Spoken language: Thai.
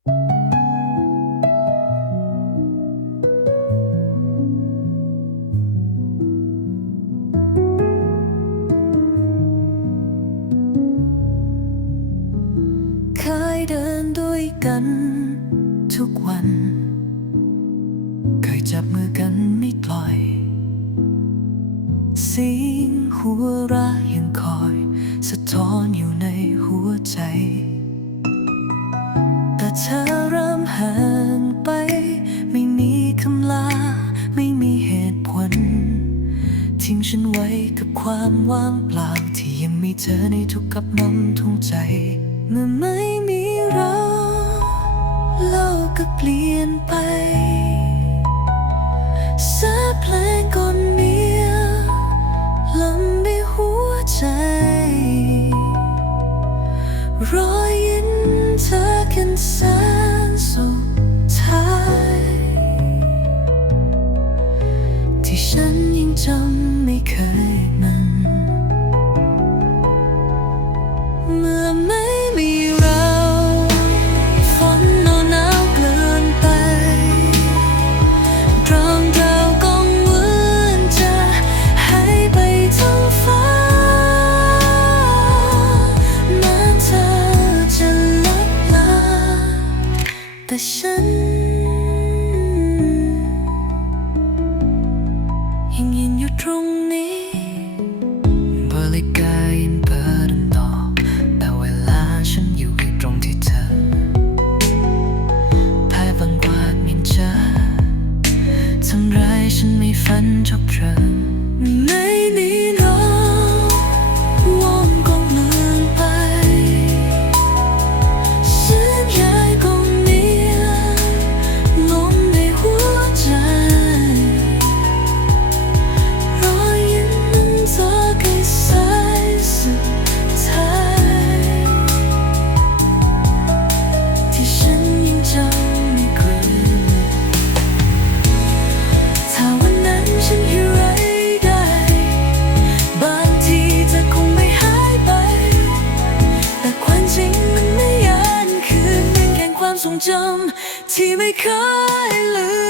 เคยเดินด้วยกัน ทุกวัน เคยจับมือกันไม่ปล่อย เสียงหัวเราะยังคอย สะท้อนอยู่ในหัวใจ ห่างไป ไม่มีคำลา ไม่มีเหตุผล ทิ้งฉันไว้กับความว่างเปล่า ที่ยังมีเธอในทุกกับน้ำทุ่งใจ เมื่อไม่มีเราโลกก็เปลี่ยนไปเสียเพลงก่อนเมียลำในหัวใจรอยยิ้มเธอกันแสน สุดท้าย ที่ฉันยังจำไม่เคยมันเมื่อ แต่ฉัน ยังยืนอยู่ตรงนี้บริการยังเปิดต่อแต่เวลาฉันอยู่ตรงที่เธอแพ้บางกวาดมินเจอทำร้ายฉันไม่ฝันจบ ทรงจำที่ไม่เคยลืม